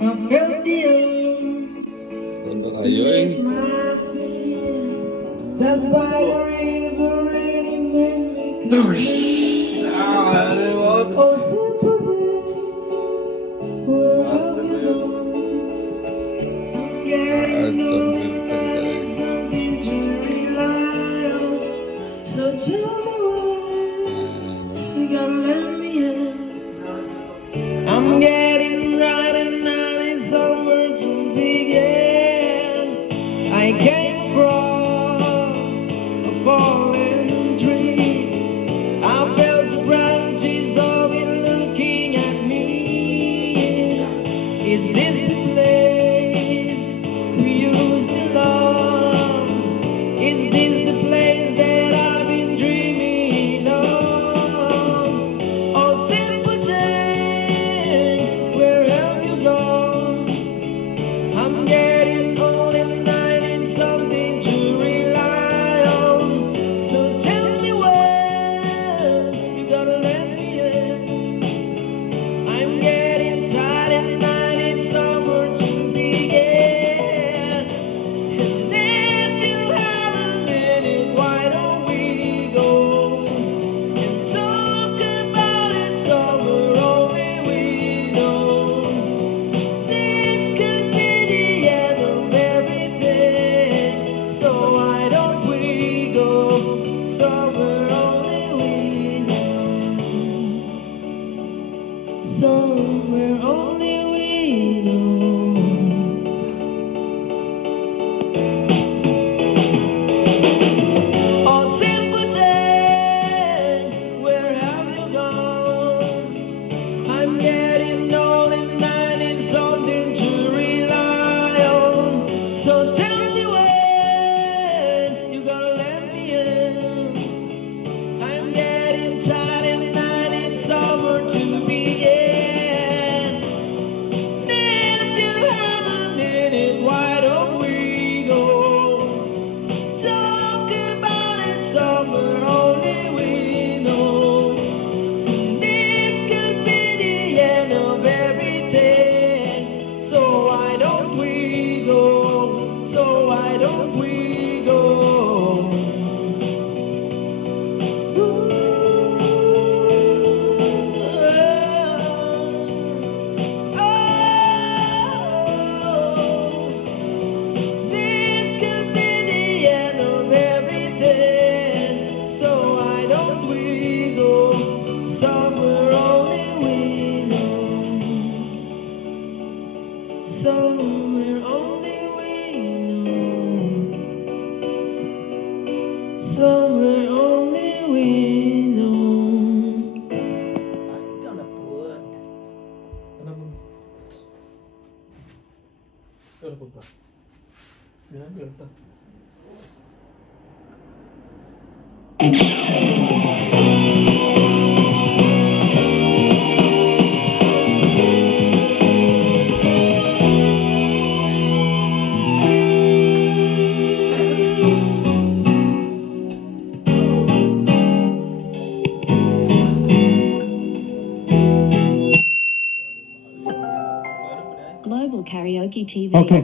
I felt the earth Ganda tayo eh. beneath my feet. Sat by the river and it made me clean. Oh, simple day, where have you gone? I'm getting old and I need something to rely on. So tell me why you gotta let me in. I'm getting right and I need somewhere to begin. I came across a fallen tree. I felt the branches of it looking at me. Is this the place we used to love? Is this the place that I've been dreaming of? Oh, simpleton, where have you gone? I'm getting old and I need something to rely on. So tell me when you gotta let me in. I'm getting tired and I need somewhere to begin. And if you have a minute, why don't we go and talk about it somewhere only we know? This could be the end of everything, so why don't we go somewhere only we know? Somewhere only we know. Oh, simpleton, where have you gone? I'm getting old and I need something to rely on. So tell me when you gonna let me in. I'm getting tired and I need somewhere to begin. If you have a minute, why don't we go talk about it somewhere only we know? This could be the end of everything, so why don't we go? So why don't we go? This could be the end of everything, so why don't we go somewhere only we know? Somewhere only we know. Somewhere only we know. Ay, ikaw na po. Ano po? Ano po ba? Yan, ganito. Global Karaoke TV. Okay.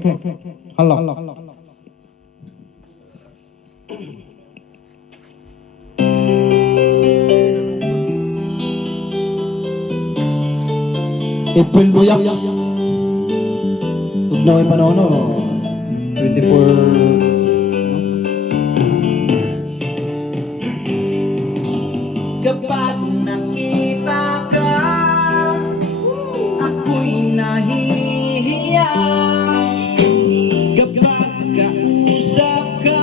Hello. April Buyak. Tugnaw yung panahon, no? 24... Kapag nakita ka, ako'y nahihiya. Kapag kausap ka,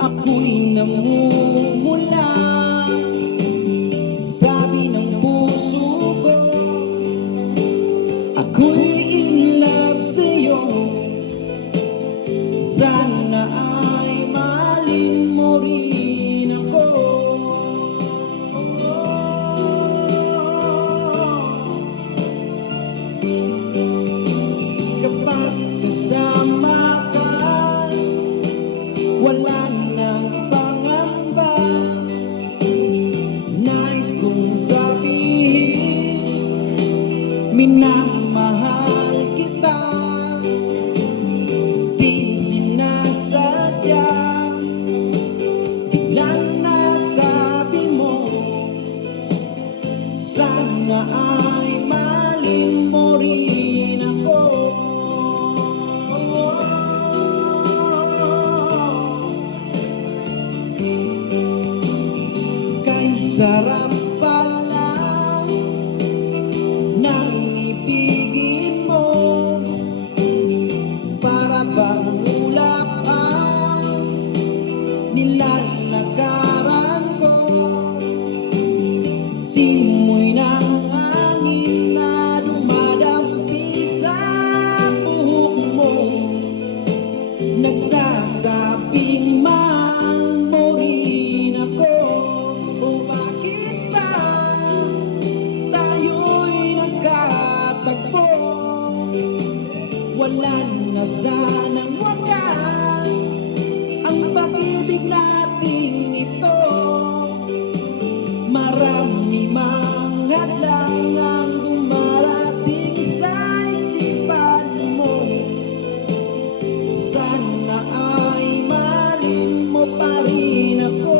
ako'y namumula. Sabi ng puso ko, ako'y in love sa'yo. Sana ay mahalin mo rin ako. Kapag kasama ka, wala nang pangamba. Nais kong sabihin, minamahal Sana ay malin mo rin ako. Kay sarap pala ng ibigin mo, para bang ulap ang nilalakaran ko. Simoy ng hangin na dumadampi sa buhok mo, nagsasabing mahal mo rin ako. O bakit ba tayo'y nagkatagpo? Wala na sanang wakas ang pag-ibig nating ito. Marami mang hadlang ang dumarating sa isipan mo. Sana ay malin mo pa rin ako.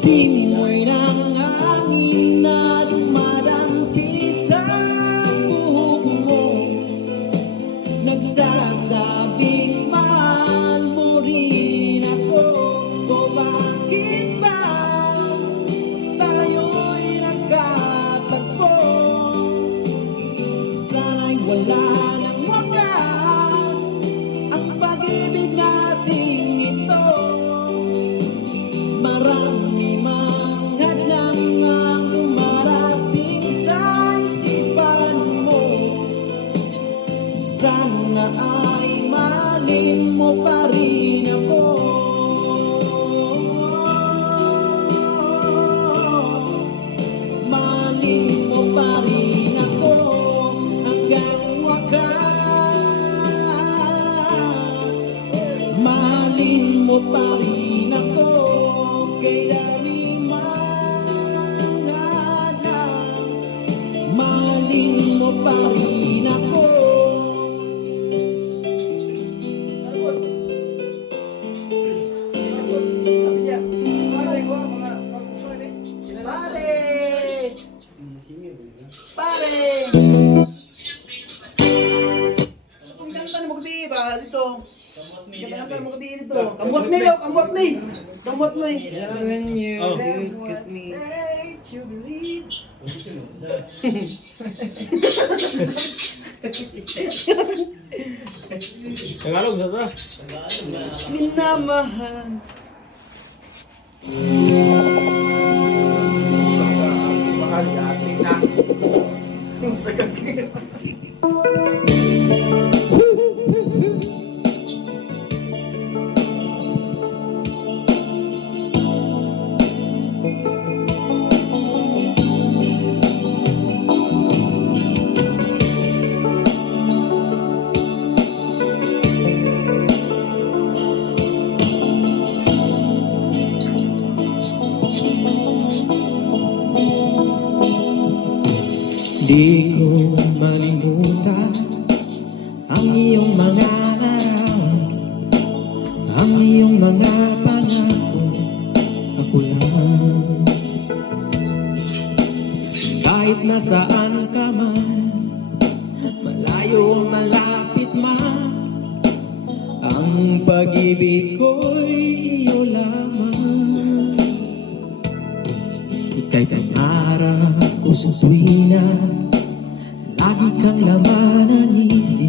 Simoy ng hangin na dumadampi sa buhok mo, nagsasabing mahal mo rin ako. O bakit ba tayo'y nagkatagpo? Sana'y wala ng wakas ang pag-ibig nating ito. Marami mang hadlang ang dumarating sa isipan mo. Sana ay malin mo pa rin ako. Malin mo pa rin ako hanggang wakas. Malin mo pa rin ako. Kay daming mga hadlang, malin mo pa rin ako. Pare! Ang ganda na magabi ba dito? Ganda na magabi dito. Kamot me daw, kamot me. Kamot me. When you look at me, you believe. Tagalog sa ta. Minamahal. Mahal ating na. Sa kagin. Di ko malimutan ang iyong mga larawan, ang iyong mga pangako. Ako lang, kahit nasaan ka man, malayo malapit man, ang pag-ibig ko'y iyo lamang. Ika'y pangarap ko sa tuwina, lagi kang laman ng isip